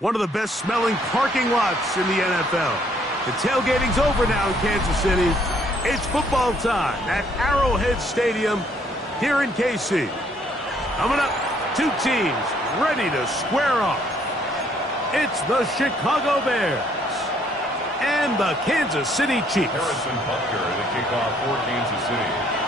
One of the best smelling parking lots in the NFL. The tailgating's over now in Kansas City. It's football time at Arrowhead Stadium here in KC. Coming up, two teams ready to square off. It's the Chicago Bears and the Kansas City Chiefs. Harrison Butker, the kickoff for Kansas City.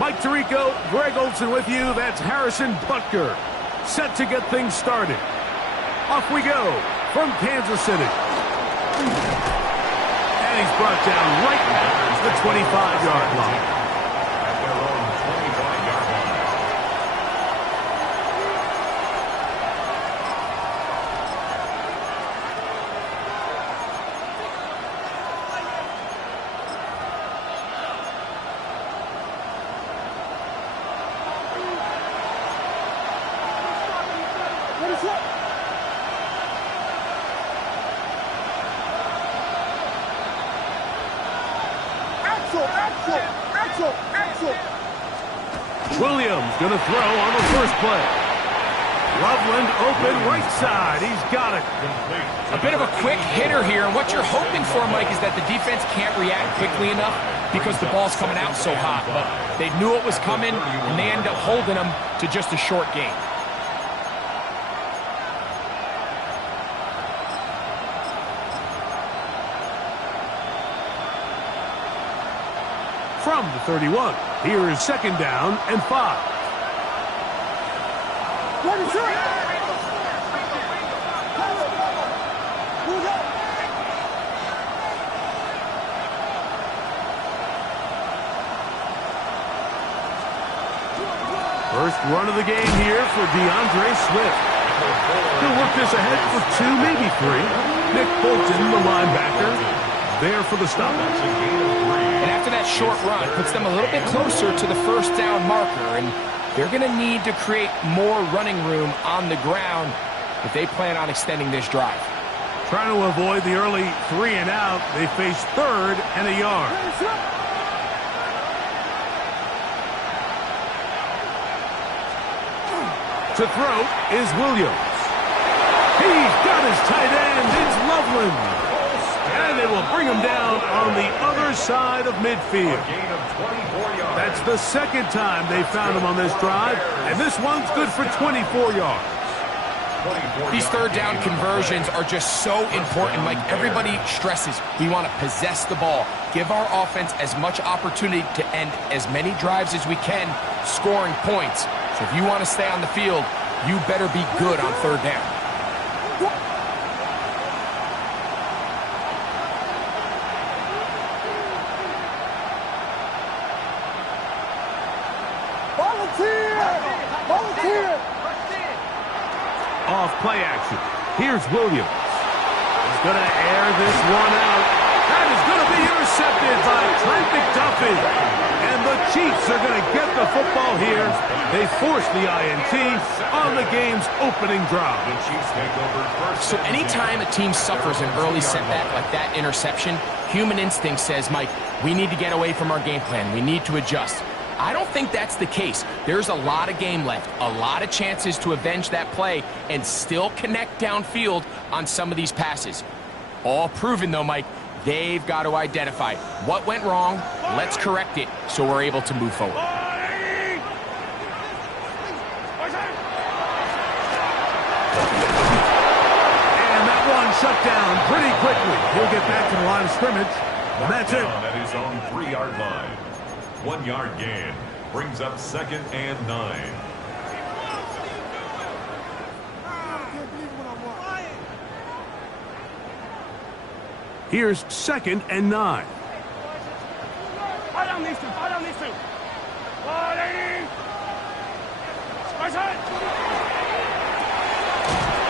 Mike Tirico, Greg Olson with you. That's Harrison Butker, set to get things started. Off we go from Kansas City. And he's brought down right at the 25-yard line. At their own 25-yard line. Williams going to throw on the first play. Loveland open right side. He's got it. A bit of a quick hitter here, and what you're hoping for, Mike, is that the defense can't react quickly enough because the ball's coming out so hot. But they knew it was coming, and they end up holding them to just a short gain. From the 31, here is second down and 5. First run of the game here for DeAndre Swift. He'll work this ahead for 2, maybe 3. Nick Bolton, the linebacker, there for the stop. And after that short run, puts them a little bit closer to the first down marker, and they're going to need to create more running room on the ground if they plan on extending this drive. Trying to avoid the early 3 and out, they face 3rd and a yard. To throw is Williams. He's got his tight end. It's Loveland. And they will bring him down on the other side of midfield. That's the second time they found him on this drive, and this one's good for 24 yards. These third down conversions are just so important. Like everybody stresses, we want to possess the ball, give our offense as much opportunity to end as many drives as we can, scoring points. So if you want to stay on the field, you better be good on third down. Off play action. Here's Williams. He's going to air this one out. That is going to be intercepted by Trent McDuffie. And the Chiefs are going to get the football here. They force the INT on the game's opening drive. So anytime a team suffers an early setback like that interception, human instinct says, Mike, we need to get away from our game plan. We need to adjust. I don't think that's the case. There's a lot of game left, a lot of chances to avenge that play and still connect downfield on some of these passes. All proven, though, Mike, they've got to identify what went wrong, let's correct it so we're able to move forward. And that one shut down pretty quickly. He'll get back to the line of scrimmage. That's it. At his own 3-yard line. 1 yard gain brings up 2nd and 9. Here's 2nd and 9.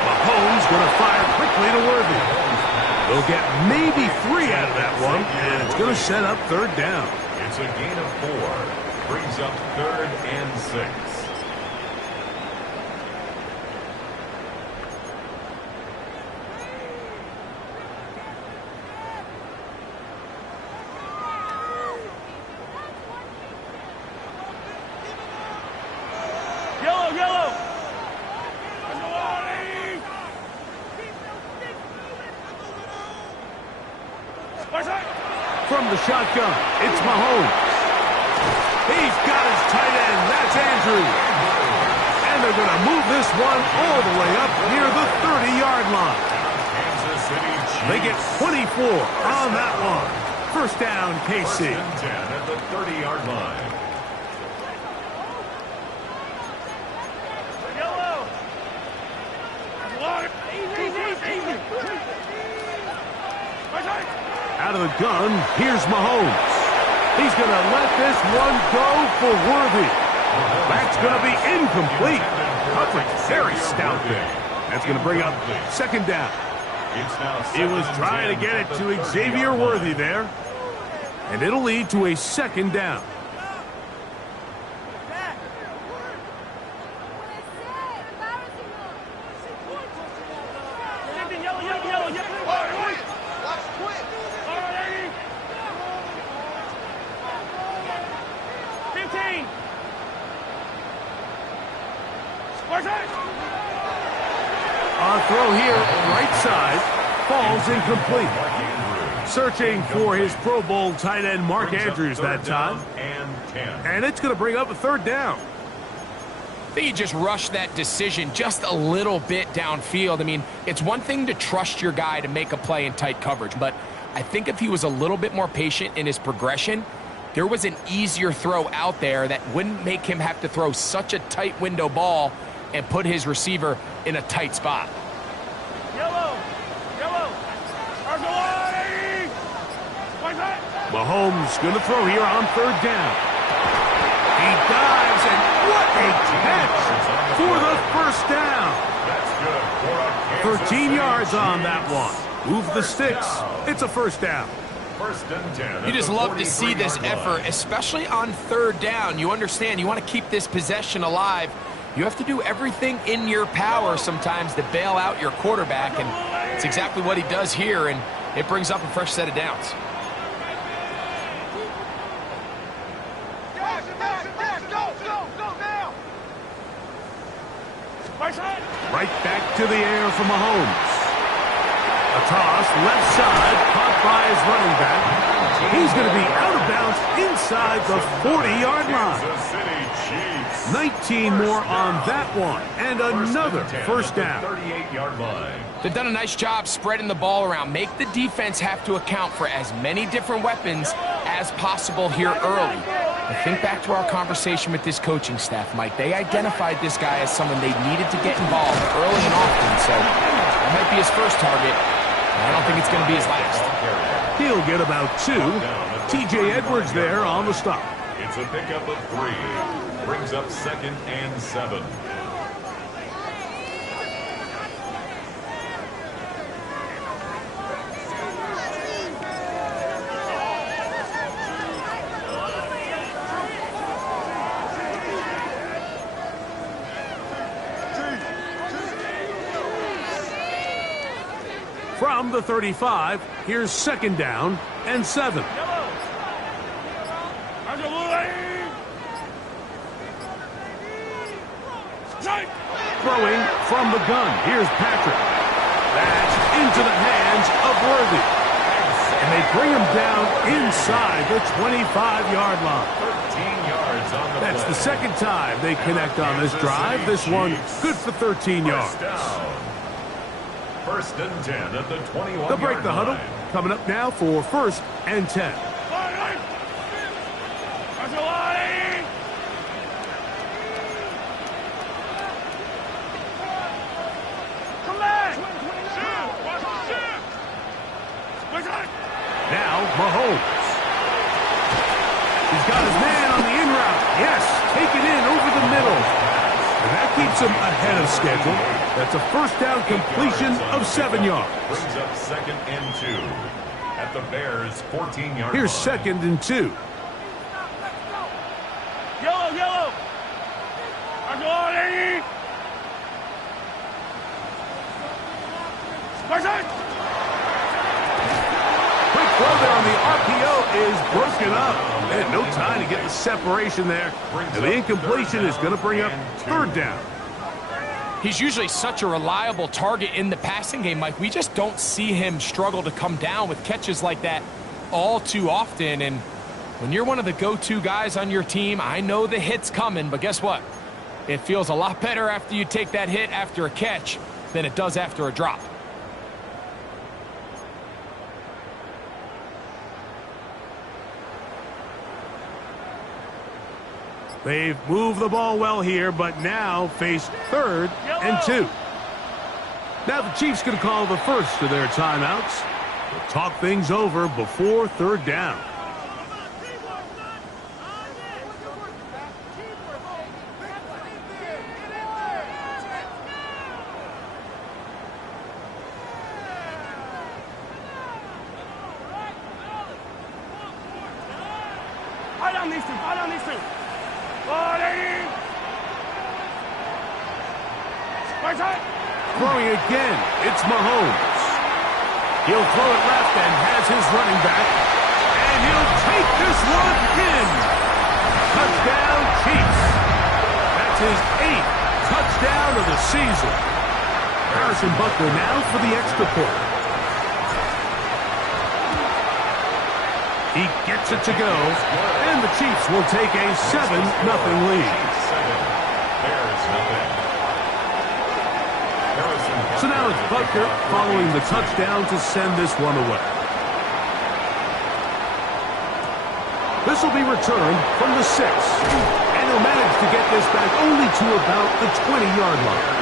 Mahomes going to fire quickly to Worthy. They'll get maybe 3 out of that one, and it's going to set up 3rd down. It's a gain of 4. Brings up 3rd and 6. From the shotgun, it's Mahomes. He's got his tight end. That's Andrews. And they're going to move this one all the way up near the 30-yard line. They get 24 on that one. First down, KC. First and 10 at the 30-yard line. Out of the gun, here's Mahomes. He's going to let this one go for Worthy. That's going to be incomplete. Coverage very stout there. That's going to bring up 2nd down. He was trying to get it to Xavier Worthy there. And it'll lead to a 2nd down. A throw here, right side, falls incomplete. Searching for his Pro Bowl tight end Mark Andrews that time. And it's going to bring up a third down. I think he just rushed that decision just a little bit downfield. I mean, it's one thing to trust your guy to make a play in tight coverage, but I think if he was a little bit more patient in his progression, there was an easier throw out there that wouldn't make him have to throw such a tight window ball and put his receiver in a tight spot. Mahomes going to throw here on third down. He dives, and what a catch for the first down. 13 yards on that one. Move the sticks. It's a first down. You just love to see this effort, especially on third down. You understand, you want to keep this possession alive. You have to do everything in your power sometimes to bail out your quarterback, and it's exactly what he does here, and it brings up a fresh set of downs. Right back to the air for Mahomes. A toss, left side, caught by his running back. He's going to be out of bounds inside the 40-yard line. 19 more on that one, and another first down. They've done a nice job spreading the ball around. Make the defense have to account for as many different weapons as possible here early. I think back to our conversation with this coaching staff, Mike. They identified this guy as someone they needed to get involved early and often, so that might be his first target. I don't think it's going to be his last. He'll get about 2. T.J. Edwards there on the stop. It's a pickup of 3. Brings up 2nd and 7. From the 35, here's 2nd down and 7. Throwing from the gun. Here's Patrick. That's into the hands of Worthy. And they bring him down inside the 25-yard line. 13 yards on the That's play. the second time they connect on this drive. This one good for 13 yards. First and 10 at the 21-yard They'll break the huddle. line. Coming up now for 1st and 10. Now Mahomes. He's got his man on the in route. Yes, take it in over the middle. And that keeps him ahead of schedule. That's a first down completion of 7 yards. Brings up 2nd and 2 at the Bears' 14-yard line. Here's 2nd and 2. Yellow. Quick throw there on the RPO is broken up. And no time to get the separation there. And the incompletion is going to bring up 3rd down. He's usually such a reliable target in the passing game, Mike. We just don't see him struggle to come down with catches like that all too often. And when you're one of the go-to guys on your team, I know the hit's coming, but guess what? It feels a lot better after you take that hit after a catch than it does after a drop. They've moved the ball well here, but now face 3rd and 2. Now the Chiefs going to call the first of their timeouts. We'll talk things over before 3rd down. Fall down these two. Throwing again, it's Mahomes. He'll throw it left and has his running back. And he'll take this one in. Touchdown, Chiefs. That's his 8th touchdown of the season. Buckner now for the extra point. He gets it to go, and the Chiefs will take a 7-0 lead. So now it's Buckner following the touchdown to send this one away. This will be returned from the 6, and he'll manage to get this back only to about the 20-yard line.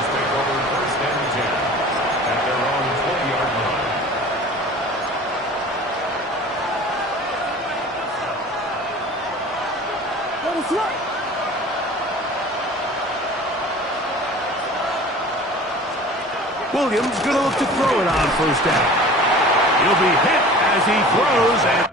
Williams going to look to throw it on first down. He'll be hit as he throws and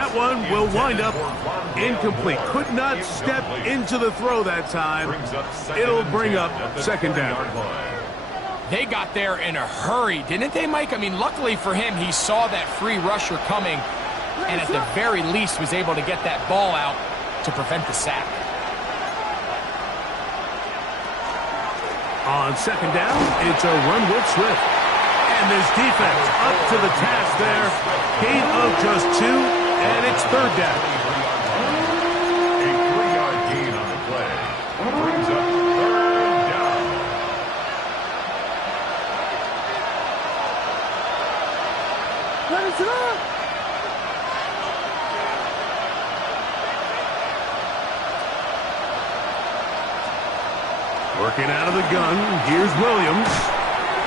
that one will wind up incomplete. Could not step into the throw that time. It'll bring up second down. They got there in a hurry, didn't they, Mike? I mean, luckily for him, he saw that free rusher coming and at the very least was able to get that ball out to prevent the sack. On second down, it's a run with Swift. And this defense up to the task there. Gain of just 2. And it's third down. A 3-yard gain on the play. Brings up third down. Working out of the gun. Here's Williams.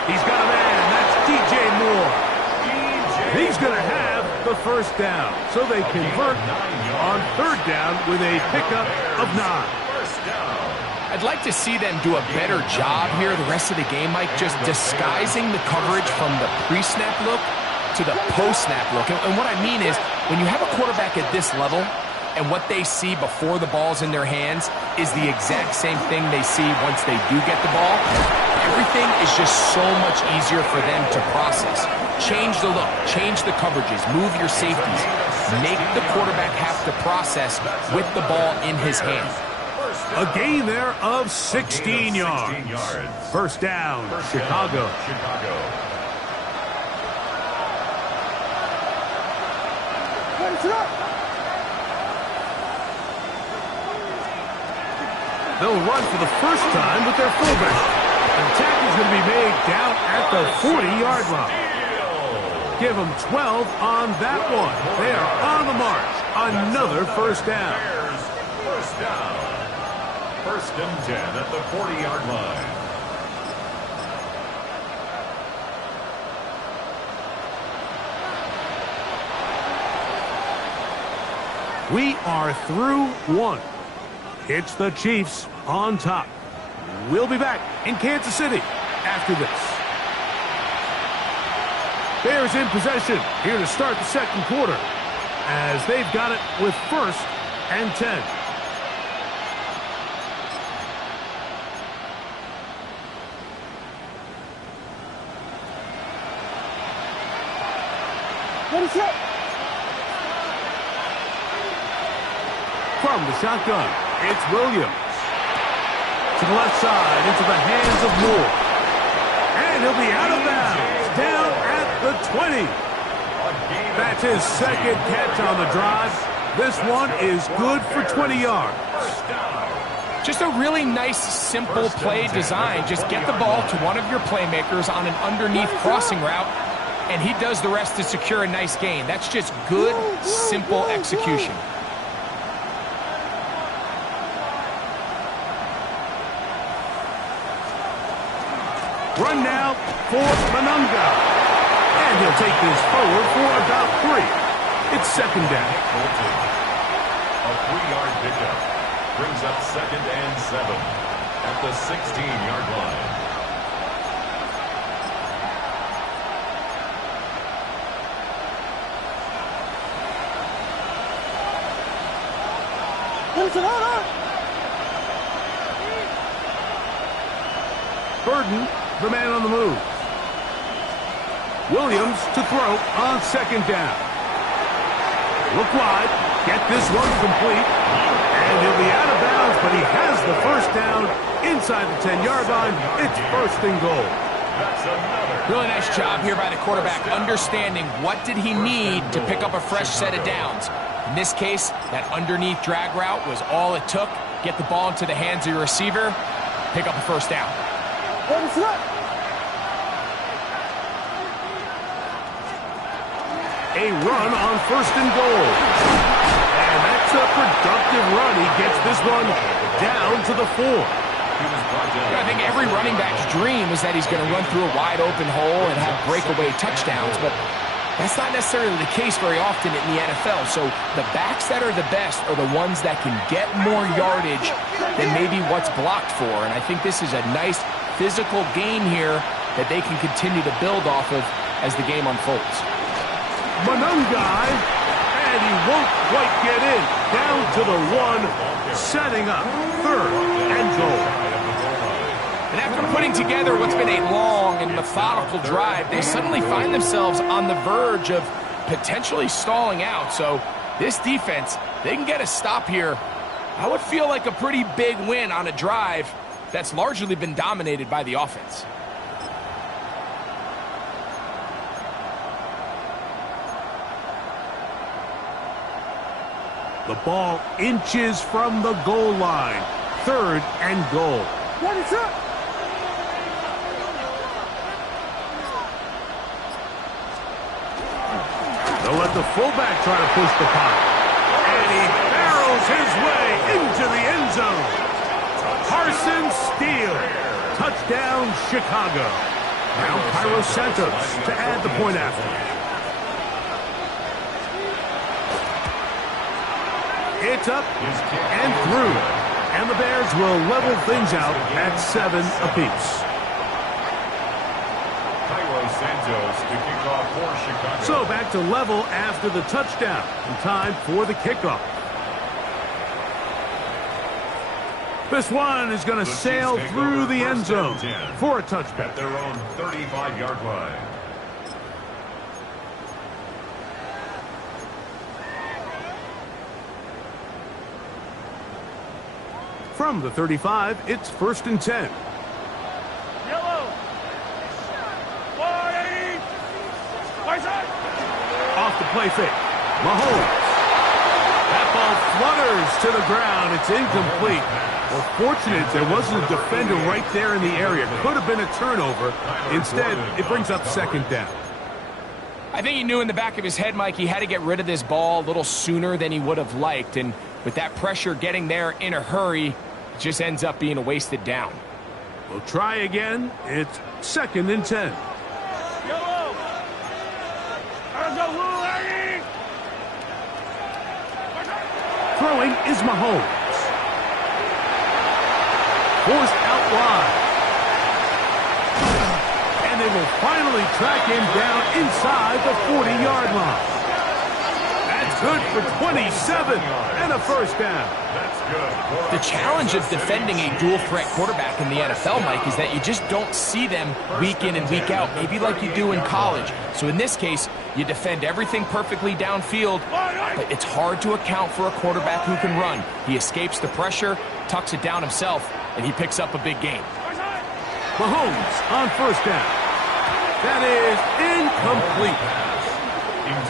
He's got a man. That's DJ Moore. He's going to have the first down. So they convert on third down with a pickup of 9. I'd like to see them do a better job here the rest of the game, Mike, just disguising the coverage from the pre-snap look to the post-snap look. And what I mean is, when you have a quarterback at this level and what they see before the ball's in their hands is the exact same thing they see once they do get the ball, everything is just so much easier for them to process. Change the look, change the coverages, move your safeties. Make the quarterback have to process with the ball in his hand. A gain there of 16 yards. First down, Chicago. They'll run for the first time with their fullback. The tackle's going to be made down at the 40-yard line. Give them 12 on that one. They are on the march. Another first down. First down. First and 10 at the 40-yard line. We are through one. It's the Chiefs on top. We'll be back in Kansas City after this. Bears in possession here to start the second quarter as they've got it with first and 10. What is it? From the shotgun, it's Williams. To the left side, into the hands of Moore. And he'll be out of bounds, down at the 20. That's his second catch on the drive. This one is good for 20 yards. Just a really nice, simple play design. Just get the ball to one of your playmakers on an underneath crossing route, and he does the rest to secure a nice gain. That's just good, simple execution. Run now for Manunga. And he'll take this forward for about 3. It's second down. A 3-yard pickup. Brings up 2nd and 7 at the 16-yard line. Burden, the man on the move. Williams to throw on second down. Look wide. Get this one complete. And he'll be out of bounds, but he has the first down inside the 10-yard line. It's first and goal. Really nice job here by the quarterback, understanding what did he need to pick up a fresh set of downs. In this case, that underneath drag route was all it took. Get the ball into the hands of your receiver, pick up a first down. A run on first and goal. And that's a productive run. He gets this one down to the 4. I think every running back's dream is that he's going to run through a wide open hole and have breakaway touchdowns, but that's not necessarily the case very often in the NFL. So the backs that are the best are the ones that can get more yardage than maybe what's blocked for. And I think this is a nice physical gain here that they can continue to build off of as the game unfolds. Manungai, and he won't quite get in. Down to the 1, setting up 3rd and goal. And after putting together what's been a long and methodical drive, they suddenly find themselves on the verge of potentially stalling out. So this defense, they can get a stop here. I would feel like a pretty big win on a drive that's largely been dominated by the offense. The ball inches from the goal line. 3rd and goal. They'll let the fullback try to push the puck. And he barrels his way into the end zone. Carson Steele. Touchdown, Chicago. Now Cairo Santos to add the point after. It's up and through. And the Bears will level things out at 7 apiece. Cairo Santos to kick off for Chicago. So back to level after the touchdown. And time for the kickoff. This one is going to sail through the end zone for a touchdown. At their own 35-yard line. From the 35, it's 1st and 10. Yellow. 180. Right side. Off the play fake. Mahomes. That ball flutters to the ground. It's incomplete. Well, fortunate there wasn't a defender right there in the area. Could have been a turnover. Instead, it brings up 2nd down. I think he knew in the back of his head, Mike, he had to get rid of this ball a little sooner than he would have liked. And with that pressure getting there in a hurry, it just ends up being a wasted down. We'll try again. It's 2nd and 10. Yellow. Throwing is Mahomes. Forced out wide. And they will finally track him down inside the 40-yard line. That's good for 27 and a first down. That's good. The challenge of defending a dual-threat quarterback in the NFL, Mike, is that you just don't see them week in and week out, maybe like you do in college. So in this case, you defend everything perfectly downfield, but it's hard to account for a quarterback who can run. He escapes the pressure, tucks it down himself, and he picks up a big gain. Mahomes on first down. That is incomplete.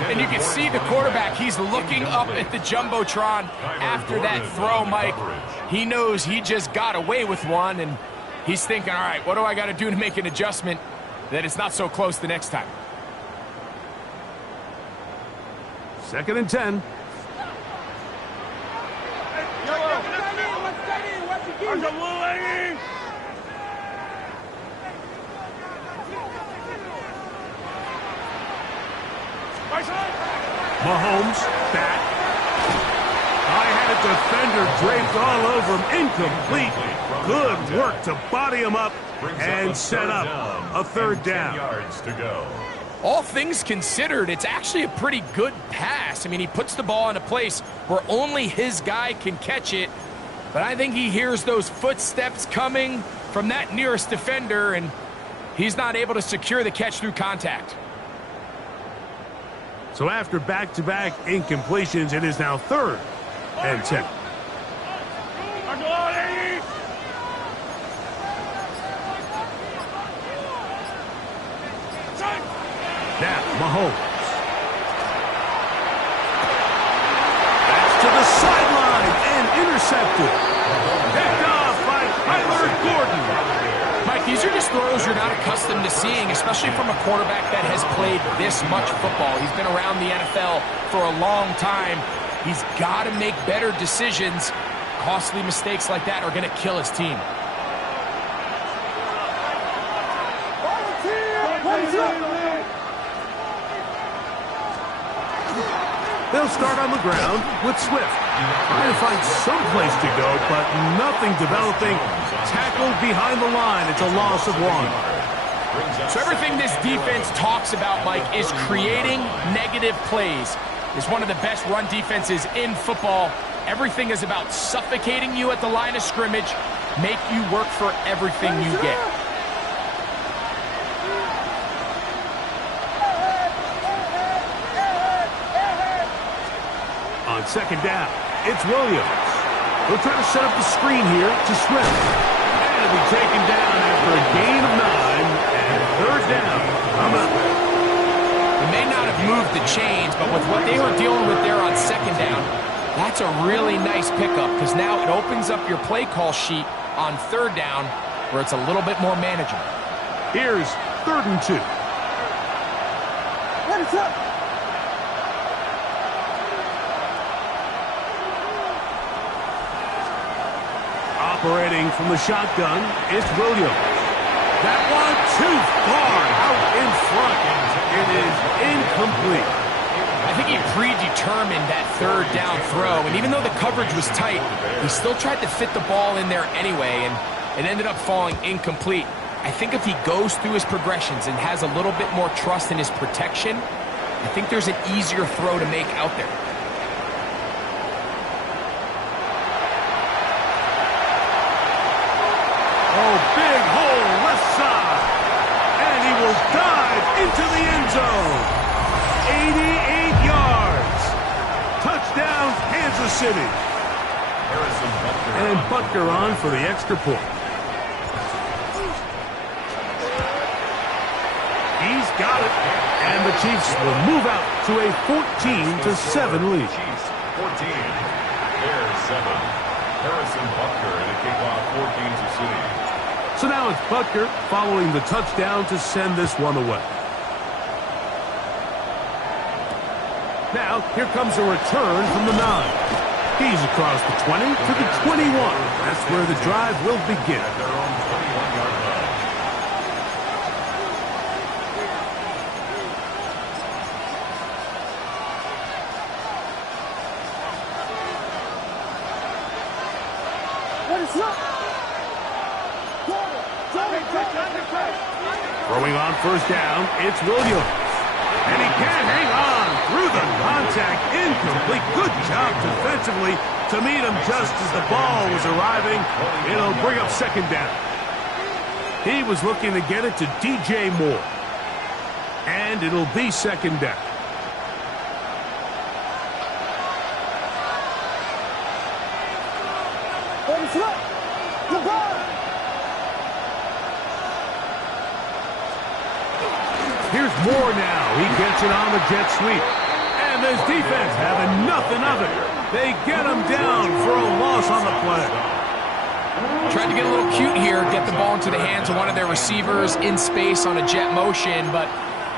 And you can see the quarterback, he's looking up at the Jumbotron after that throw, Mike. He knows he just got away with one, and he's thinking, all right, what do I got to do to make an adjustment that it's not so close the next time? 2nd and 10. Mahomes back. I had a defender draped all over him. Incomplete. Good work to body him up and set up a third down. 10 yards to go. All things considered, it's actually a pretty good pass. I mean, he puts the ball in a place where only his guy can catch it. But I think he hears those footsteps coming from that nearest defender, and he's not able to secure the catch through contact. So after back-to-back incompletions, it is now 3rd and 10. Now, Mahomes. That's to the sideline and intercepted. Picked off by Tyler Gordon. Mike, these are just throws you're not accustomed to seeing, especially from a quarterback that has played this much football. He's been around the NFL for a long time. He's got to make better decisions. Costly mistakes like that are going to kill his team. They'll start on the ground with Swift. Trying to find some place to go, but nothing developing. Tackled behind the line. It's a loss of 1. So everything this defense talks about, Mike, is creating negative plays. It's one of the best run defenses in football. Everything is about suffocating you at the line of scrimmage, make you work for everything you get. On 2nd down, it's Williams. He'll try to set up the screen here to Swift. And he'll be taken down after a gain of 9. And 3rd down coming up. He may not have moved the chains, but with what they were dealing with there on 2nd down, that's a really nice pickup because now it opens up your play call sheet on 3rd down where it's a little bit more manageable. Here's 3rd and 2. What is up? Operating from the shotgun, it's Williams. That one too far out in front. It is incomplete. I think he predetermined that 3rd down throw, and even though the coverage was tight, he still tried to fit the ball in there anyway, and it ended up falling incomplete. I think if he goes through his progressions and has a little bit more trust in his protection, I think there's an easier throw to make out there. Oh, big hole left side. And he will dive into the end zone. 88 yards. Touchdown, Kansas City. And Butker on for the extra point. He's got it. And the Chiefs will move out to a 14-7 lead. Chiefs 14, Bears 7. Harrison Butker in a kickoff for Kansas City. So now it's Butker following the touchdown to send this one away. Now, here comes a return from the 9. He's across the 20 to the 21. That's where the drive will begin. At their own 21-yard line. What is up? Throwing on 1st down, it's Williams. And he can hang on through the contact. Incomplete. Good job defensively to meet him just as the ball was arriving. It'll bring up 2nd down. He was looking to get it to DJ Moore. And it'll be 2nd down. Here's Moore now. He gets it on the jet sweep. And this defense having nothing of it. They get him down for a loss on the play. Tried to get a little cute here, get the ball into the hands of one of their receivers in space on a jet motion, but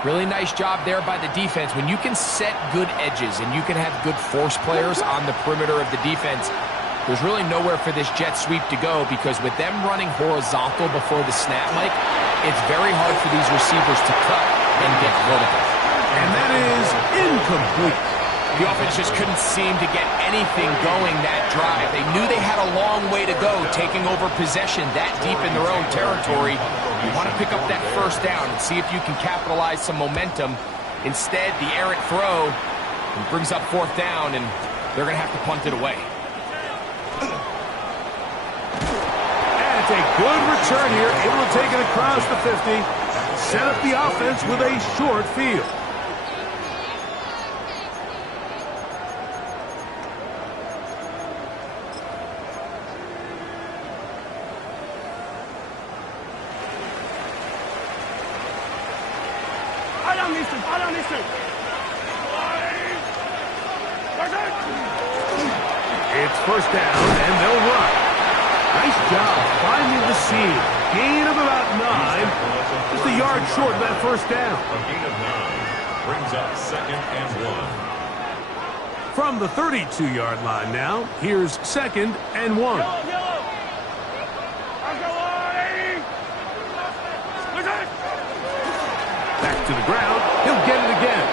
really nice job there by the defense. When you can set good edges and you can have good force players on the perimeter of the defense, there's really nowhere for this jet sweep to go because with them running horizontal before the snap, Mike, it's very hard for these receivers to cut and get vertical. And that is incomplete. The offense just couldn't seem to get anything going that drive. They knew they had a long way to go, taking over possession that deep in their own territory. You want to pick up that first down and see if you can capitalize some momentum. Instead, the errant throw brings up fourth down, and they're going to have to punt it away. And it's a good return here, able to take it across the 50. Set up the offense with a short field. It's first down, and they'll run. Nice job finding the seam. Gain of about 9. Just a yard short of that first down. A gain of 9 brings up 2nd and 1. From the 32-yard line now, here's 2nd and 1. Back to the ground. He'll get it again.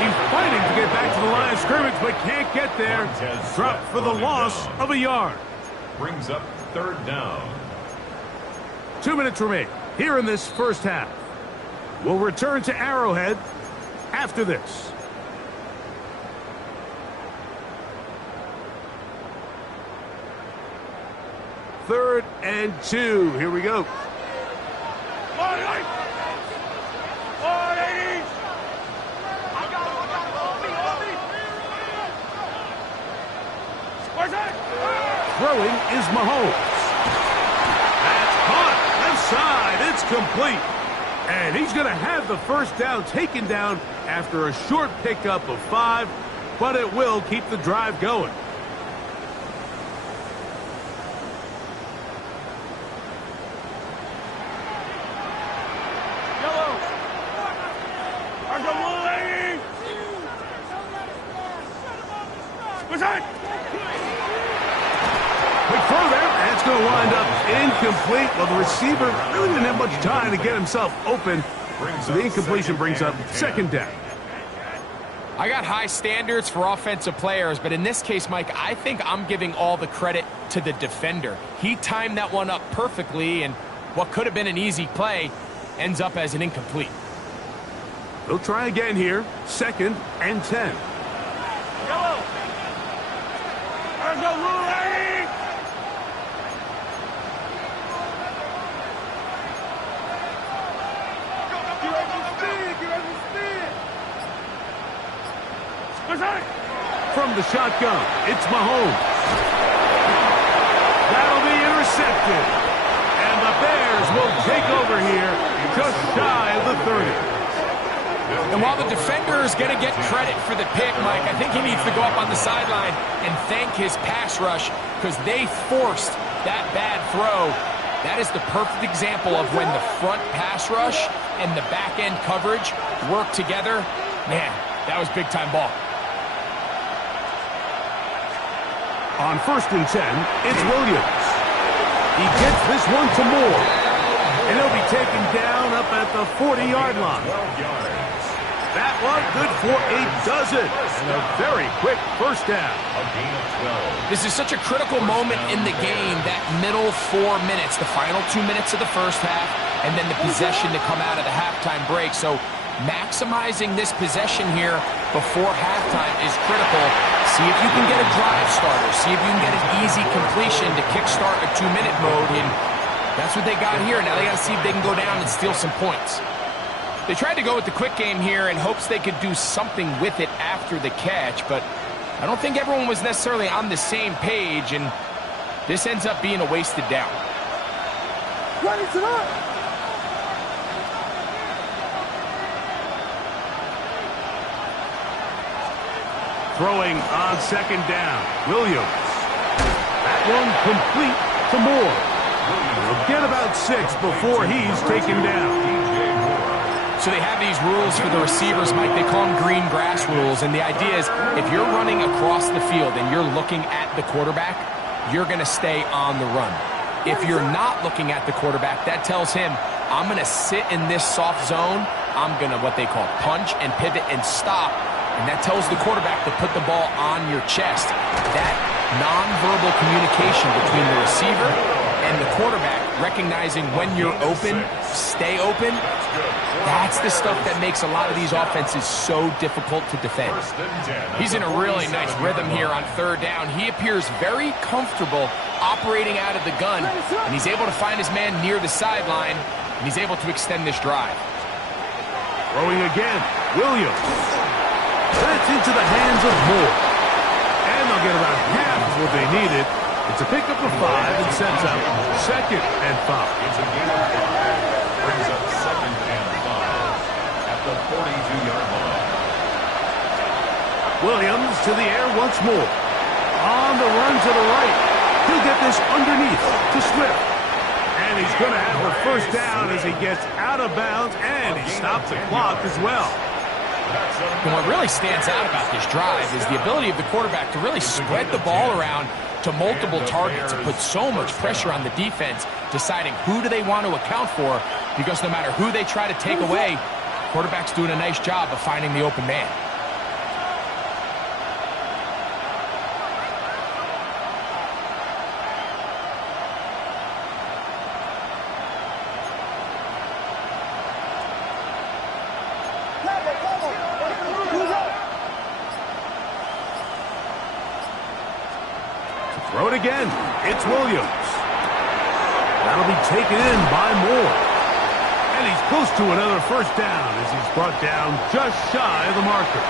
He's fighting to get back to the line of scrimmage, but can't get there. Dropped for the loss of a yard. Brings up 3rd down. 2 minutes remain here in this first half. We'll return to Arrowhead after this. Third and 2. Here we go. Throwing is Mahomes. That's caught. Left side. It's complete. And he's going to have the first down taken down after a short pickup of 5, but it will keep the drive going. Quick throw there. That's going to wind up incomplete. Well, the receiver really didn't have much time to get himself open. So the incompletion brings up 2nd down. I got high standards for offensive players, but in this case, Mike, I think I'm giving all the credit to the defender. He timed that one up perfectly, and what could have been an easy play ends up as an incomplete. They'll try again here. 2nd and 10. From the shotgun, it's Mahomes. That'll be intercepted. And the Bears will take over here just shy of the 30. And while the defender is going to get credit for the pick, Mike, I think he needs to go up on the sideline and thank his pass rush because they forced that bad throw. That is the perfect example of when the front pass rush and the back end coverage work together. Man, that was big-time ball. On 1st and 10, it's Williams. He gets this one to Moore. And he'll be taken down up at the 40-yard line. 12 yards. That one good for a dozen. And a very quick first down. A gain of 12. This is such a critical moment in the game, that middle 4 minutes, the final 2 minutes of the first half, and then the possession to come out of the halftime break. So maximizing this possession here before halftime is critical. See if you can get a drive starter. See if you can get an easy completion to kickstart a 2-minute mode. And that's what they got here. Now they got to see if they can go down and steal some points. They tried to go with the quick game here in hopes they could do something with it after the catch, but I don't think everyone was necessarily on the same page, and this ends up being a wasted down. Run it up. Throwing on 2nd down, Williams. That one complete to Moore. He'll get about 6 before he's taken down. So they have these rules for the receivers, Mike. They call them green grass rules, and the idea is if you're running across the field and you're looking at the quarterback, you're going to stay on the run. If you're not looking at the quarterback, that tells him, I'm going to sit in this soft zone. I'm going to, what they call, punch and pivot and stop And that tells the quarterback to put the ball on your chest. That nonverbal communication between the receiver and the quarterback, recognizing when you're open, stay open, that's the stuff that makes a lot of these offenses so difficult to defend. He's in a really nice rhythm here on third down. He appears very comfortable operating out of the gun, and he's able to find his man near the sideline, and he's able to extend this drive. Throwing again, Williams. That's into the hands of Moore. And they'll get about half of what they needed. It's a pickup of 5 and sets up 2nd and 5. It's a gain of 5. Brings up 2nd and 5 at the 42-yard line. Williams to the air once more. On the run to the right. He'll get this underneath to Swift. And he's going to have the first down as he gets out of bounds, and he stops the clock as well. And what really stands out about this drive is the ability of the quarterback to really spread the ball around to multiple targets and put so much pressure on the defense, deciding who do they want to account for, because no matter who they try to take away, quarterback's doing a nice job of finding the open man. Throw it again. It's Williams. That'll be taken in by Moore. And he's close to another first down as he's brought down just shy of the marker.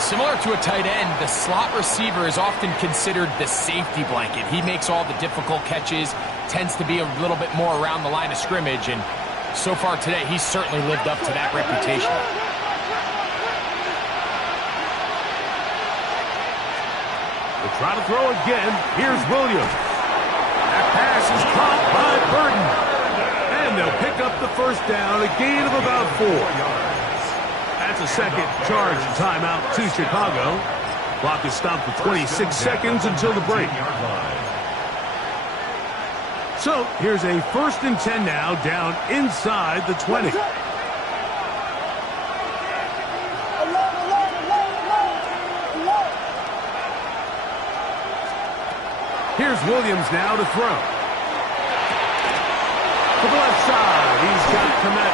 Similar to a tight end, the slot receiver is often considered the safety blanket. He makes all the difficult catches, tends to be a little bit more around the line of scrimmage, and so far today, he's certainly lived up to that reputation. They'll try to throw again. Here's Williams. That pass is caught by Burton. And they'll pick up the first down, a gain of about 4. That's a second charge timeout to Chicago. Clock is stopped for 26 seconds until the break. So here's a 1st and 10 now, down inside the 20. Here's Williams now to throw. To the left side, he's got Komet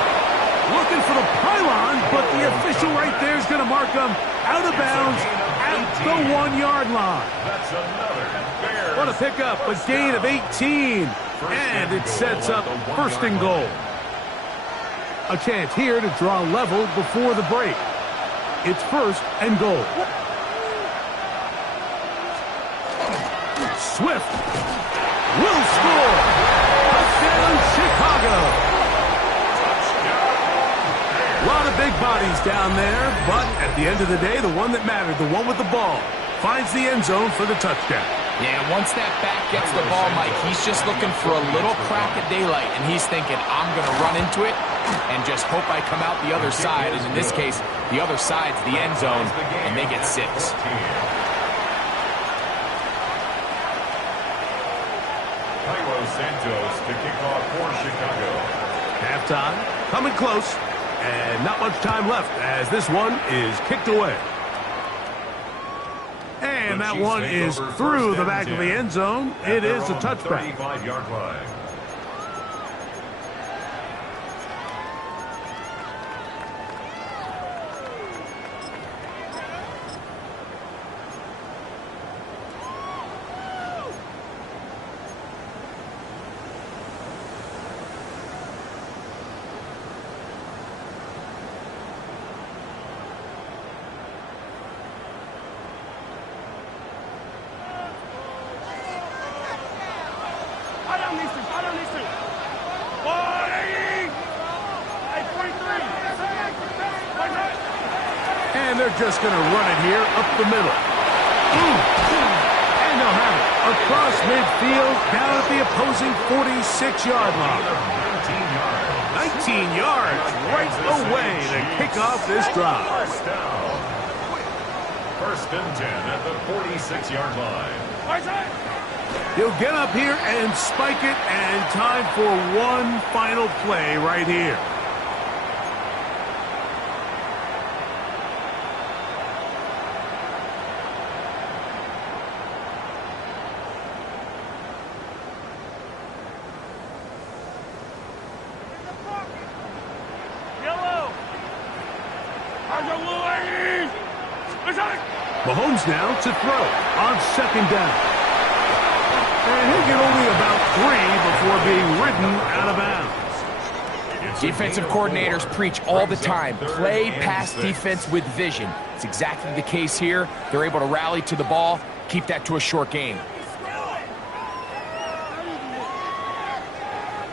looking for the pylon, but the official right there is going to mark him out of bounds at the 1-yard line. That's another. What a pickup, a gain of 18, and it sets up 1st and goal. A chance here to draw level before the break. It's 1st and goal. Swift will score. Touchdown, Chicago. A lot of big bodies down there, but at the end of the day, the one that mattered, the one with the ball, finds the end zone for the touchdown. Yeah, once that back gets the ball, Mike, he's just looking for a little crack of daylight, and he's thinking, I'm going to run into it and just hope I come out the other side. And in this case, the other side's the end zone, and they get 6. Santos to kick off for Chicago. Halftime, coming close, and not much time left as this one is kicked away. And that one is through the back of the end zone. It is a touchback. 35-yard line. And they're just going to run it here up the middle. And they'll have it across midfield down at the opposing 46-yard line. 19 yards right away to kick off this drive. 1st and 10 at the 46-yard line. He'll get up here and spike it, and time for one final play right here. Mahomes now to throw on second down. And he'll get only about 3 before being ridden out of bounds. Defensive coordinators preach all the time, play pass defense with vision. It's exactly the case here. They're able to rally to the ball, keep that to a short game.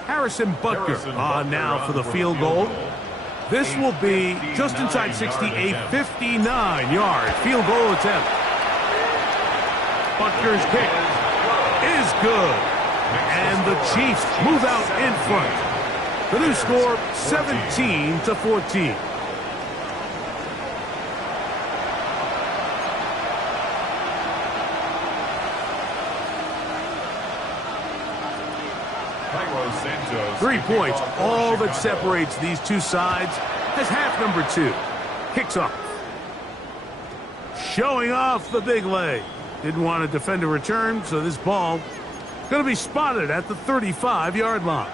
Harrison Butker on now for the field goal. This will be just inside 60, a 59-yard field goal attempt. Butker's kick is good. And the Chiefs move out in front. The new score, 17-14. Santos. 3 points, all that separates these two sides as half number 2 kicks off. Showing off the big leg. Didn't want to defend a return, so this ball going to be spotted at the 35-yard line.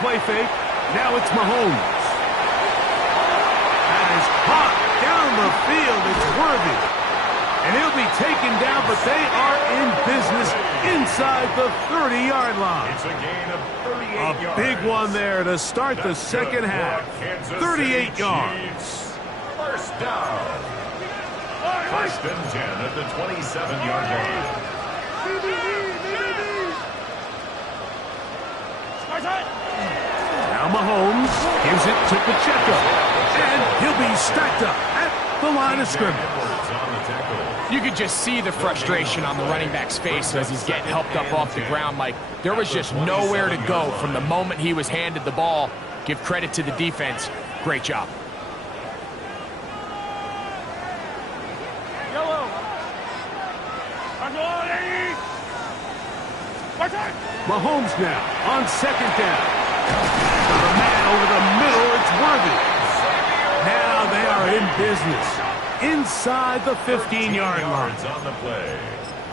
Play fake. Now it's Mahomes. That is hot down the field. It's worthy. And he'll be taken down, but they are in business inside the 30-yard line. It's a gain of 38 yards. A big one there to start the second half. 38 yards. First down. First and 10 at the 27-yard line. Now Mahomes gives it to Pacheco. And he'll be stacked up at the line of scrimmage. You could just see the frustration on the running back's face as he's getting helped up off the ground. Like, there was just nowhere to go from the moment he was handed the ball. Give credit to the defense. Great job. Mahomes now on second down. The man over the middle, it's worthy. Now they are in business inside the 15-yard line.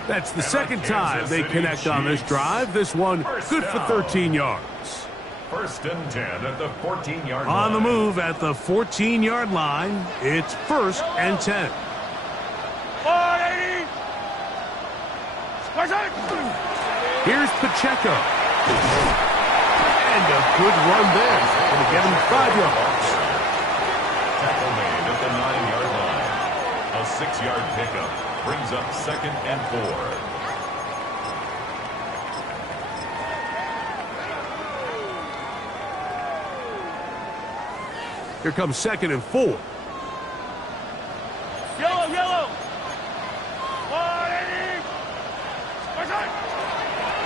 That's the second time they connect on this drive. This one good for 13 yards. First and 10 at the 14-yard line. On the move at the 14-yard line, it's first and 10. Here's Pacheco. And a good run there. Going to get him 5 yards. Tackle made at the 9-yard line. A 6-yard pickup brings up second and 4. Here comes second and 4. Yellow.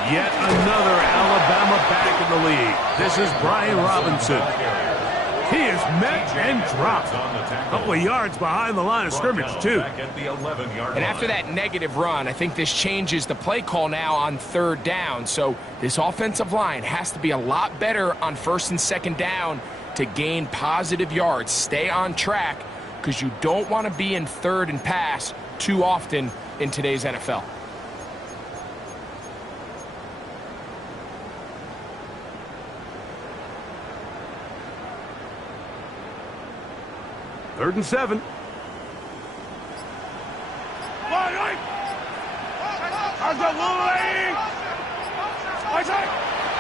Yet another Alabama back in the league. This is Brian Robinson. He is met and dropped. A couple of yards behind the line of scrimmage, too. And after that negative run, I think this changes the play call now on third down. So this offensive line has to be a lot better on first and second down to gain positive yards. Stay on track because you don't want to be in third and pass too often in today's NFL. Third and 7.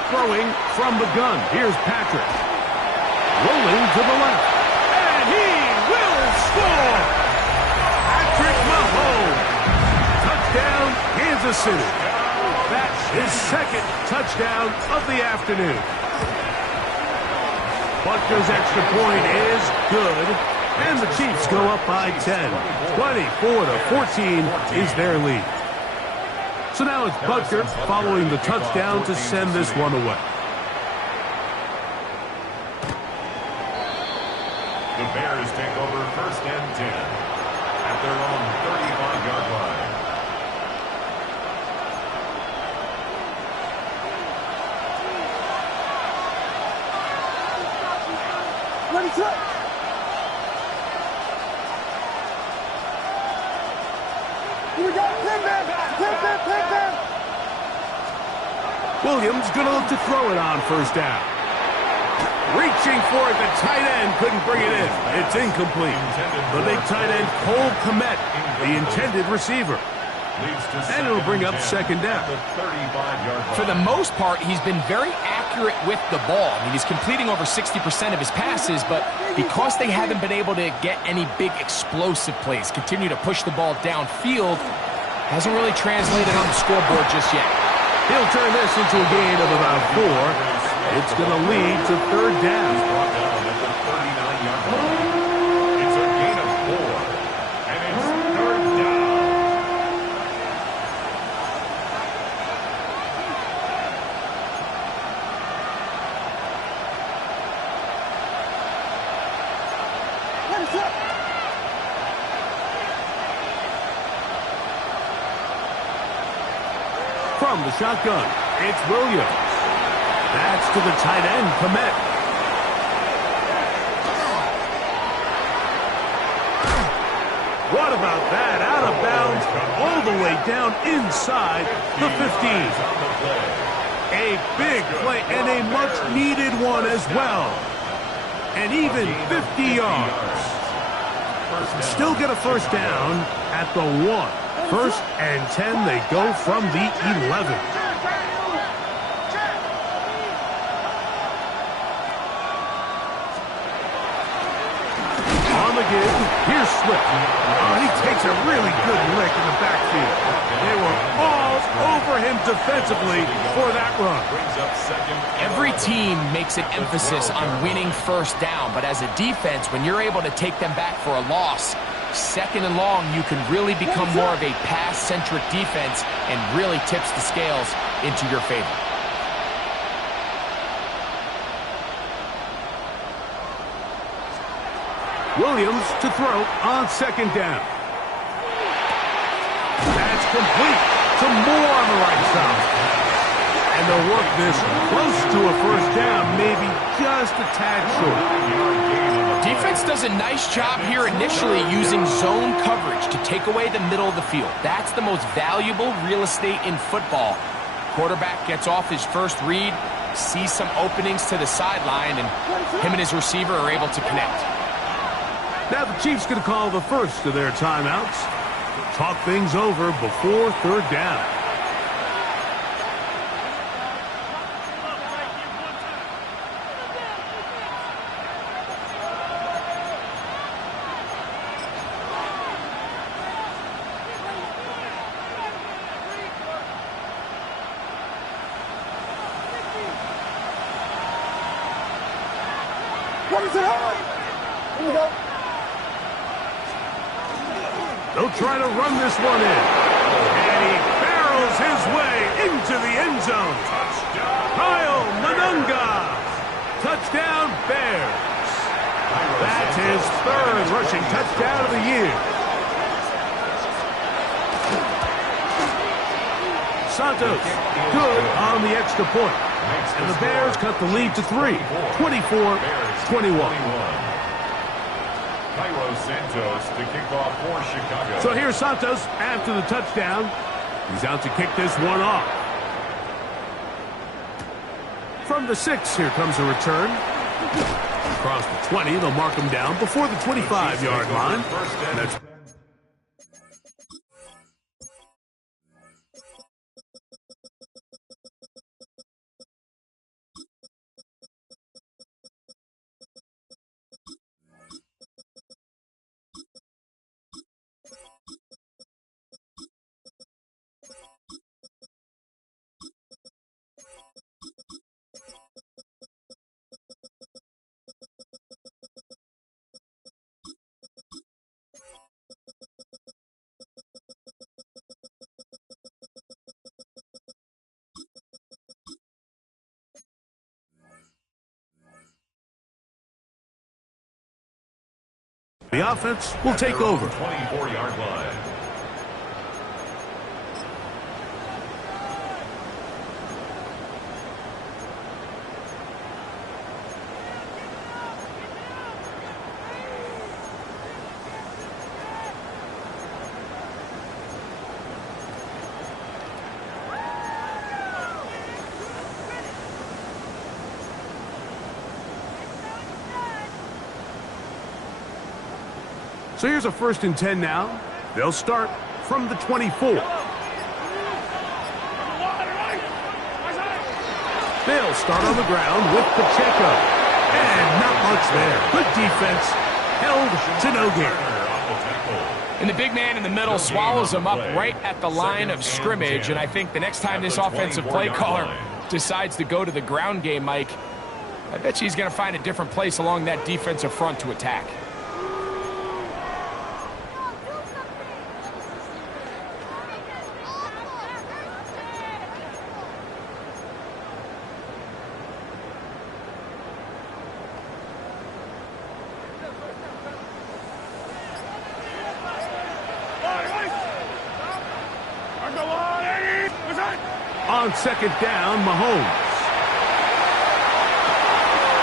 Throwing from the gun. Here's Patrick. Rolling to the left. And he will score! Patrick Mahomes. Touchdown, Kansas City. That's his second touchdown of the afternoon. Butker's extra point is good. And the Chiefs go up by 10. 24-14 is their lead. So now it's Butker following the touchdown to send this one away. The Bears take over first and 10 at their own 35-yard line. Here we go. Pin man. Pin man. Williams gonna look to throw it on first down. Reaching for it, the tight end couldn't bring it in. It's incomplete. The big tight end, Cole Kmet, the intended receiver. And it'll bring up second down. For the most part, he's been very accurate with the ball. I mean, he's completing over 60% of his passes, but because they haven't been able to get any big explosive plays, continue to push the ball downfield, hasn't really translated on the scoreboard just yet. He'll turn this into a gain of about 4. It's going to lead to third down. Brought down at the 39-yard line. It's a gain of 4, and it's third down. What is up? From the shotgun, it's Williams. That's to the tight end, Kmet. What about that? Out of bounds, all the way down inside the 15. A big play and a much-needed one as well. And even 50 yards. Still get a first down at the 1. First and 10, they go from the 11. Here's Swift. Oh, he takes a really good lick in the backfield. They were all over him defensively for that run. Every team makes an emphasis on winning first down, but as a defense, when you're able to take them back for a loss, second and long, you can really become more of a pass-centric defense and really tips the scales into your favor. Williams to throw on second down. That's complete to Moore on the right side. And they'll work this close to a first down, maybe just a tad short. Defense does a nice job here initially using zone coverage to take away the middle of the field. That's the most valuable real estate in football. Quarterback gets off his first read, sees some openings to the sideline, and him and his receiver are able to connect. Now the Chiefs going to call the first of their timeouts. Talk things over before third down. What is it on? Here we go. They'll try to run this one in. And he barrels his way into the end zone. Kyle Manunga. Touchdown, Bears. That's his third rushing touchdown of the year. Santos, good on the extra point. And the Bears cut the lead to 3, 24-21. Santos to kick off for Chicago. So here's Santos after the touchdown. He's out to kick this one off. From the 6, here comes a return. Across the 20, they'll mark him down before the 25-yard line. That's the offense will take over. 24-yard line. So here's a 1st and 10 now. They'll start from the 24. They'll start on the ground with Pacheco. And not much there. Good defense. Held to no gain. And the big man in the middle swallows him up right at the line of scrimmage. And I think the next time this offensive play caller decides to go to the ground game, Mike, I bet you he's going to find a different place along that defensive front to attack. On 2nd down, Mahomes.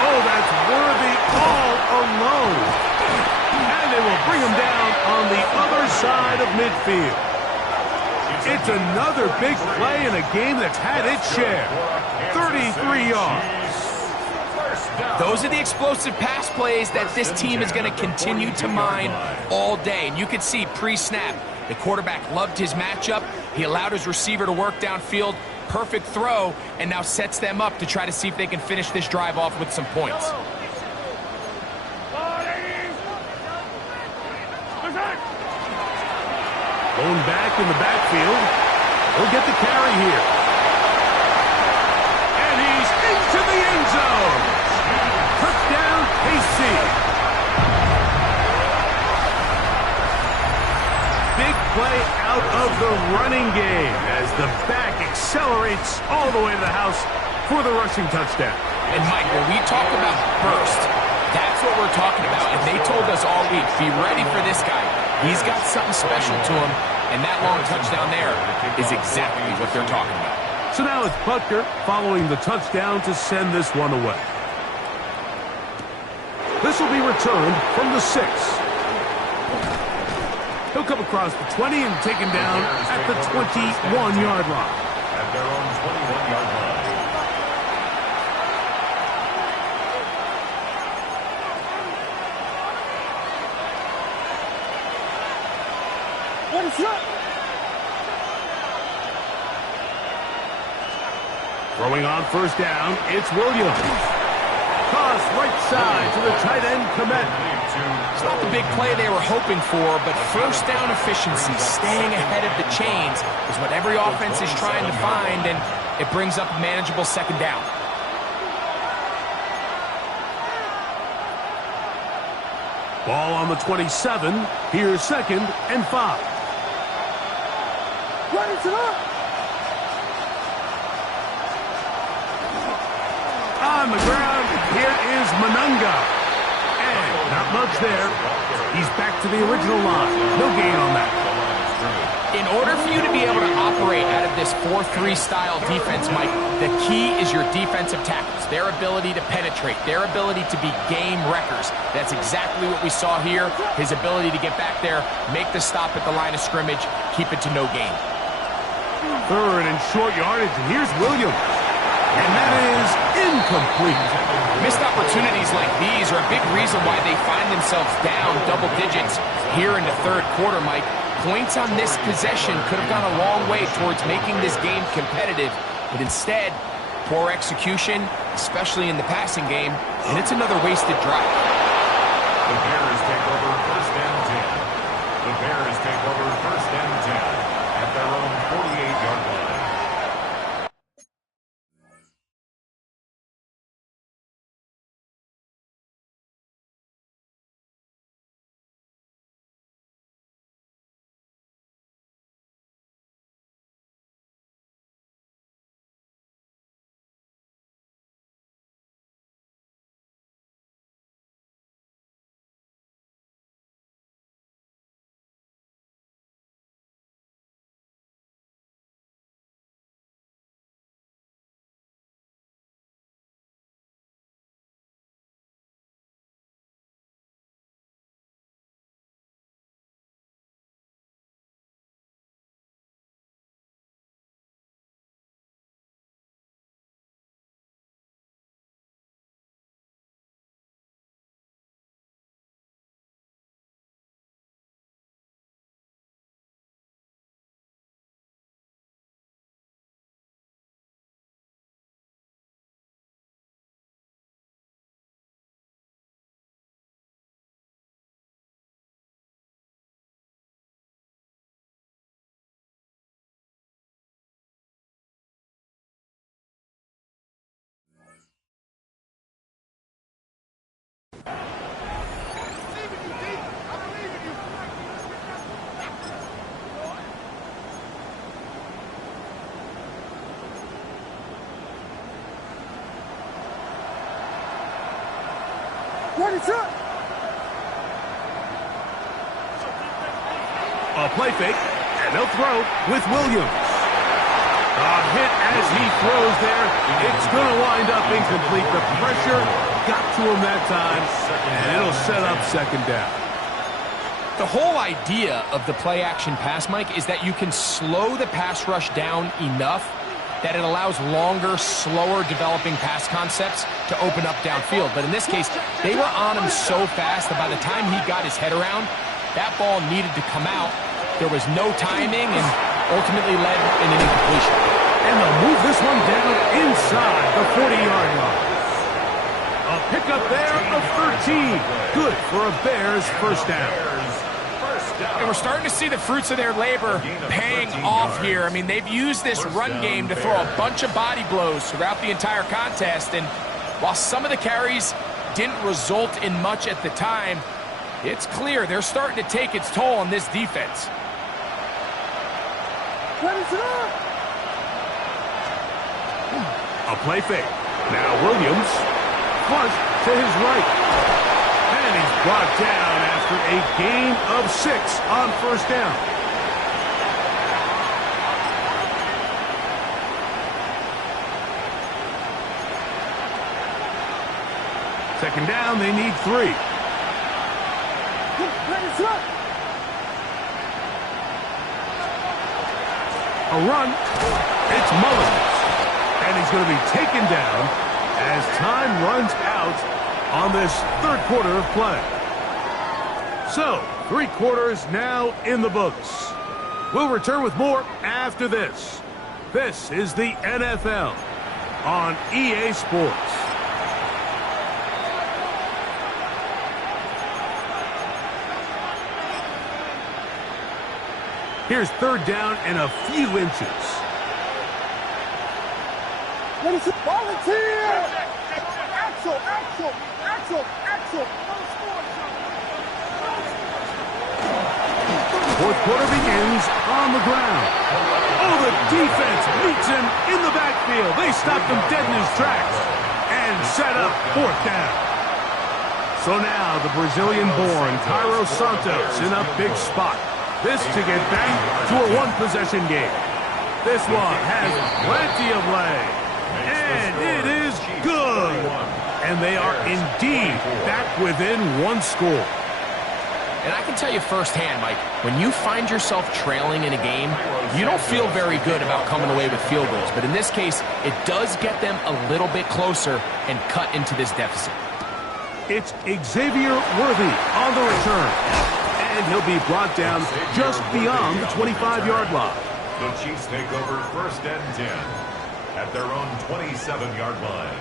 Oh, that's worthy all alone. And they will bring him down on the other side of midfield. It's another big play in a game that's had its share. 33 yards. Those are the explosive pass plays that this team is going to continue to mine all day. And you can see pre-snap, the quarterback loved his matchup. He allowed his receiver to work downfield. Perfect throw, and now sets them up to try to see if they can finish this drive off with some points. Going back in the backfield. He'll get the carry here. And he's into the end zone. Touchdown, KC. Big play out of the running game as the back accelerates all the way to the house for the rushing touchdown. And Mike, when we talk about burst, that's what we're talking about. And they told us all week, be ready for this guy. He's got something special to him, and that long touchdown there is exactly what they're talking about. So now it's Butker following the touchdown to send this one away. This will be returned from the 6. He'll come across the 20 and taken down at the 21-yard line. At their own 21-yard line. What is up? Throwing on 1st down, it's Williams. Toss right side to the tight end, Komet. It's not the big play they were hoping for, but 1st down efficiency, staying ahead of the chains, is what every offense is trying to find, and it brings up a manageable 2nd down. Ball on the 27. Here's 2nd and 5. Run it up. On the ground, here is Manunga. And not much there. He's back to the original line. No gain on that. In order for you to be able to operate out of this 4-3 style defense, Mike, the key is your defensive tackles, their ability to penetrate, their ability to be game wreckers. That's exactly what we saw here, his ability to get back there, make the stop at the line of scrimmage, keep it to no gain. 3rd and short yardage, and here's Williams. And that is incomplete. Missed opportunities like these are a big reason why they find themselves down double digits here in the 3rd quarter, Mike. Points on this possession could have gone a long way towards making this game competitive, but instead, poor execution, especially in the passing game, and it's another wasted drive. The Bears take over 1st and 10. The Bears take over 1st and 10 at their own 48-yard line. Ready, set. A play fake, and they'll throw with Williams. A hit as he throws there. It's going to wind up incomplete. The pressure got to him that time, and it'll set up second down. The whole idea of the play-action pass, Mike, is that you can slow the pass rush down enough that it allows longer, slower developing pass concepts to open up downfield. But in this case, they were on him so fast that by the time he got his head around, that ball needed to come out. There was no timing and ultimately led in an incompletion. And they'll move this one down inside the 40-yard line. A pickup there of 13. Good for a Bears first down. And we're starting to see the fruits of their labor paying off here. I mean, they've used this run game to throw a bunch of body blows throughout the entire contest. And while some of the carries didn't result in much at the time, it's clear they're starting to take its toll on this defense. A play fake. Now Williams flushed to his right. And he's brought down after a gain of 6 on first down. Second down, they need 3. A run. It's Mullins. And he's going to be taken down as time runs out on this third quarter of play. So, 3 quarters now in the books. We'll return with more after this. This is the NFL on EA Sports. Here's third down and a few inches. Volunteer! Axel, Axel, Axel, Axel. Fourth quarter begins on the ground. Oh, the defense meets him in the backfield. They stopped him dead in his tracks and set up fourth down. So now the Brazilian-born Cairo Santos in a big spot. This to get back to a one-possession game. This one has plenty of leg. And it is good. And they are indeed back within 1 score. And I can tell you firsthand, Mike, when you find yourself trailing in a game, you don't feel very good about coming away with field goals. But in this case, it does get them a little bit closer and cut into this deficit. It's Xavier Worthy on the return. And he'll be brought down just beyond the 25-yard line. The Chiefs take over first and 10 at their own 27-yard line.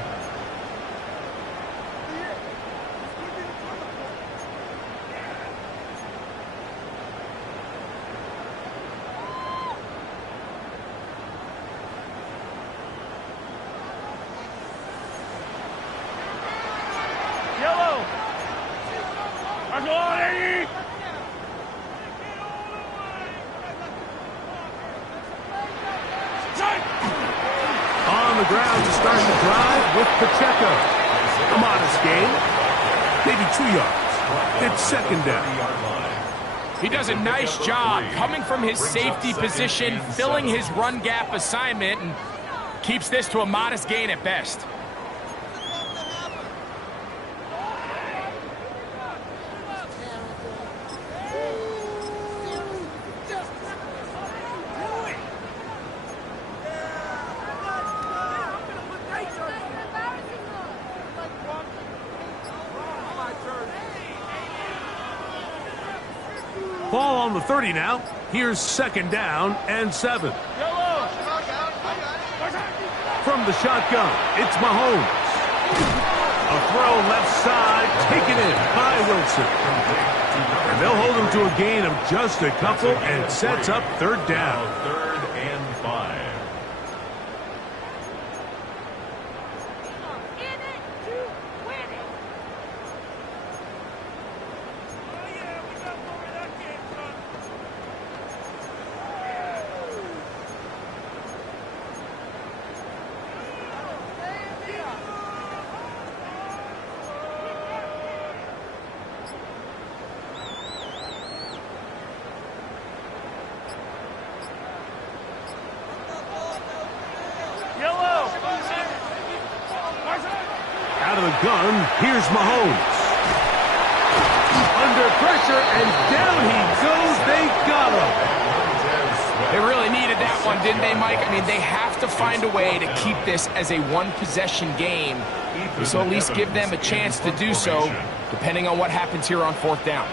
Yellow! I'm going! On the ground to start the drive with Pacheco. A modest gain, maybe 2 yards. It's second down. He does a nice job coming from his safety position, filling his run gap assignment, and keeps this to a modest gain at best. Ball on the 30 now. Here's second down and 7. From the shotgun, it's Mahomes. A throw left side, taken in by Wilson. And they'll hold him to a gain of just a couple and sets up third down. Third and 5. gun, here's Mahomes. Under pressure, and down he goes. They got him. They really needed that one, didn't they, Mike? I mean, they have to find a way to keep this as a one-possession game. So at least give them a chance to do so, depending on what happens here on 4th down.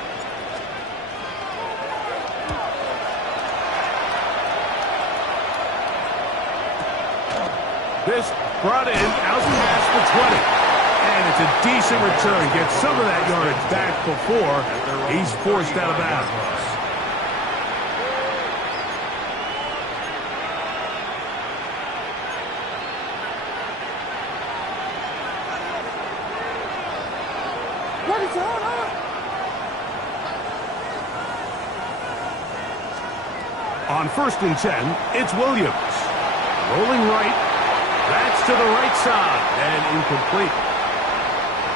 This brought in out past the 20. And it's a decent return. Gets some of that yardage back before he's forced out of bounds. On 1st and 10, it's Williams. Rolling right. That's to the right side and incomplete.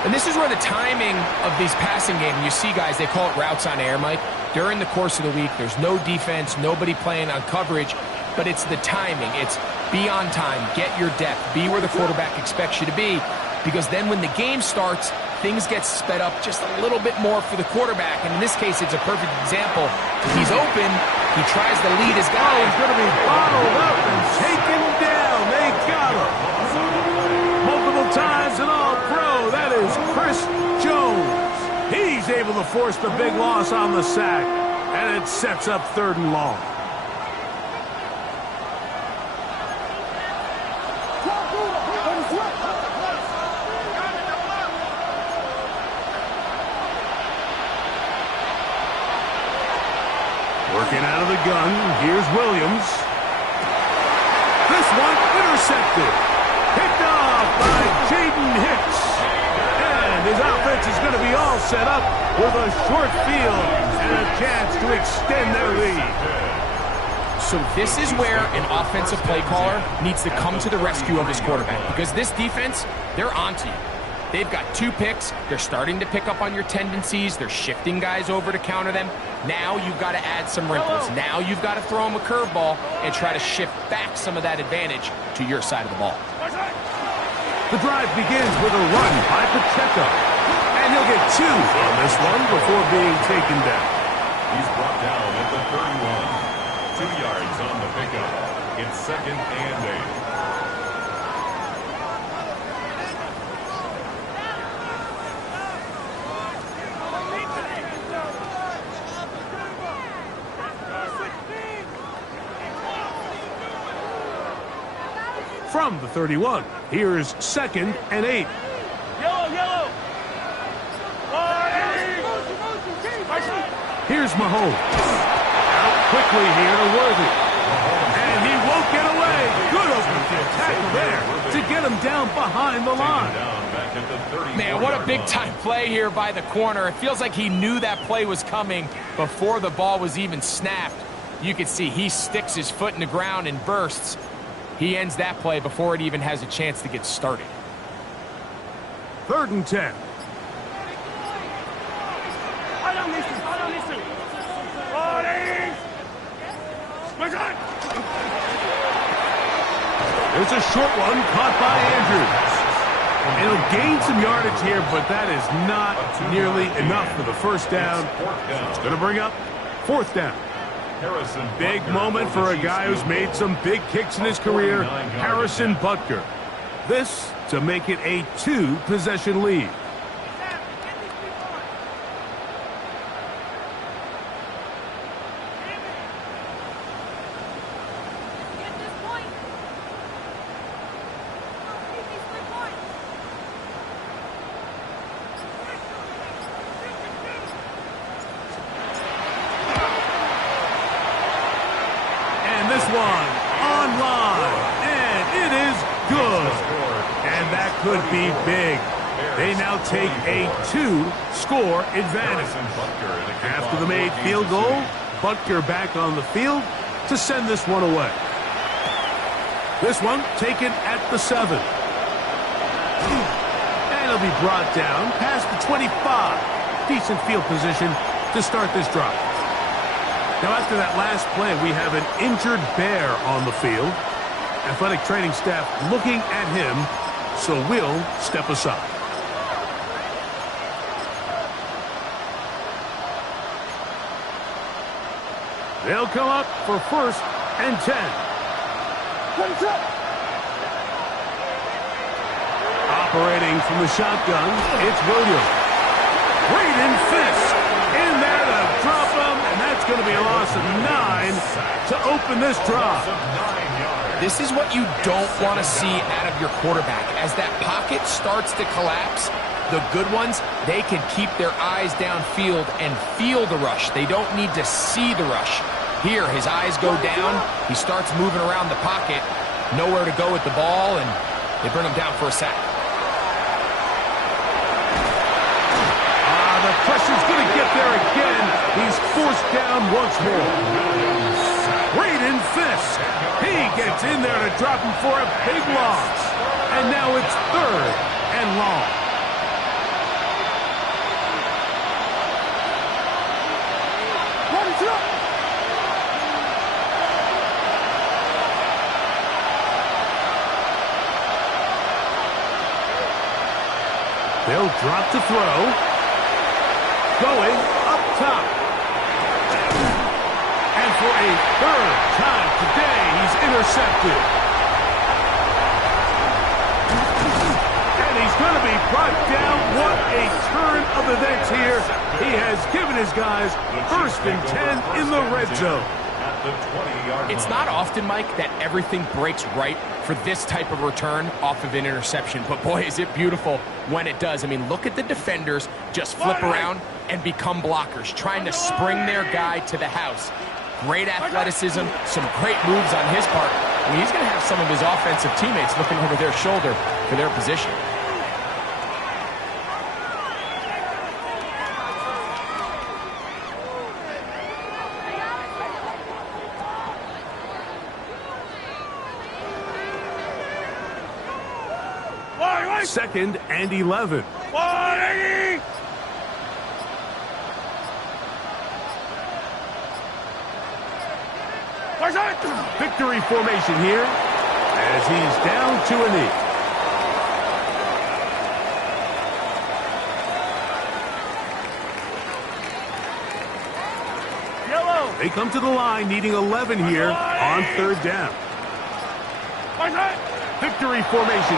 And this is where the timing of these passing games, you see guys, they call it routes on air, Mike. During the course of the week, there's no defense, nobody playing on coverage, but it's the timing. It's be on time, get your depth, be where the quarterback expects you to be, because then when the game starts, things get sped up just a little bit more for the quarterback. And in this case, it's a perfect example. He's open, he tries to lead his guy. He's going to be bottled up and taken down. They got him. Multiple times and all pro. That is Chris Jones. He's able to force the big loss on the sack, and it sets up 3rd and long. Working out of the gun, here's Williams. This one intercepted. Picked off by Jaden Hicks. And his offense is going to be all set up with a short field and a chance to extend their lead. So this is where an offensive play caller needs to come to the rescue of his quarterback, because this defense, they're onto you. They've got 2 picks. They're starting to pick up on your tendencies. They're shifting guys over to counter them. Now you've got to add some wrinkles. Now you've got to throw them a curveball and try to shift back some of that advantage to your side of the ball. The drive begins with a run by Pacheco. And he'll get 2 on this one before being taken down. He's brought down at the 31. 2 yards on the pickup. It's 2nd and 8. From the 31, here's 2nd and 8. Yellow. Here's Mahomes. Out quickly here to Worthy. And he won't get away. Good open tackle there to get him down behind the line. Man, what a big-time play here by the corner. It feels like he knew that play was coming before the ball was even snapped. You can see he sticks his foot in the ground and bursts. He ends that play before it even has a chance to get started. 3rd and 10. There's a short one caught by Andrews. It'll gain some yardage here, but that is not nearly enough for the 1st down. It's going to bring up 4th down. Big moment for a guy who's made some big kicks in his career, Harrison Butker. This to make it a 2-possession lead. Could be big. They now take a 2-score advantage. After the made field goal, Butker back on the field to send this one away. This one taken at the 7. And it'll be brought down past the 25. Decent field position to start this drive. Now after that last play, we have an injured Bear on the field. Athletic training staff looking at him, so we'll step aside. They'll come up for 1st and 10. Operating from the shotgun, it's Williams. Braden Fisk in there to drop him, and that's going to be a loss of 9 to open this drive. This is what you don't want to see out of your quarterback. As that pocket starts to collapse, the good ones, they can keep their eyes downfield and feel the rush. They don't need to see the rush. Here, his eyes go down. He starts moving around the pocket. Nowhere to go with the ball, and they bring him down for a sack. The pressure's going to get there again. He's forced down once more. Braden Fisk. He gets in there to drop him for a big loss. And now it's 3rd and long. They'll drop to throw. Going up top. And for a 3rd time today, he's intercepted. And he's going to be brought down. What a turn of events here. He has given his guys 1st and 10 in the red zone. It's not often, Mike, that everything breaks right for this type of return off of an interception. But, boy, is it beautiful when it does. I mean, look at the defenders just flip around and become blockers, trying to spring their guy to the house. Great athleticism, some great moves on his part. I mean, he's going to have some of his offensive teammates looking over their shoulder for their position. Second and 11. Victory formation here as he's down to a knee. Yellow. They come to the line needing 11 here on 3rd down. Victory formation.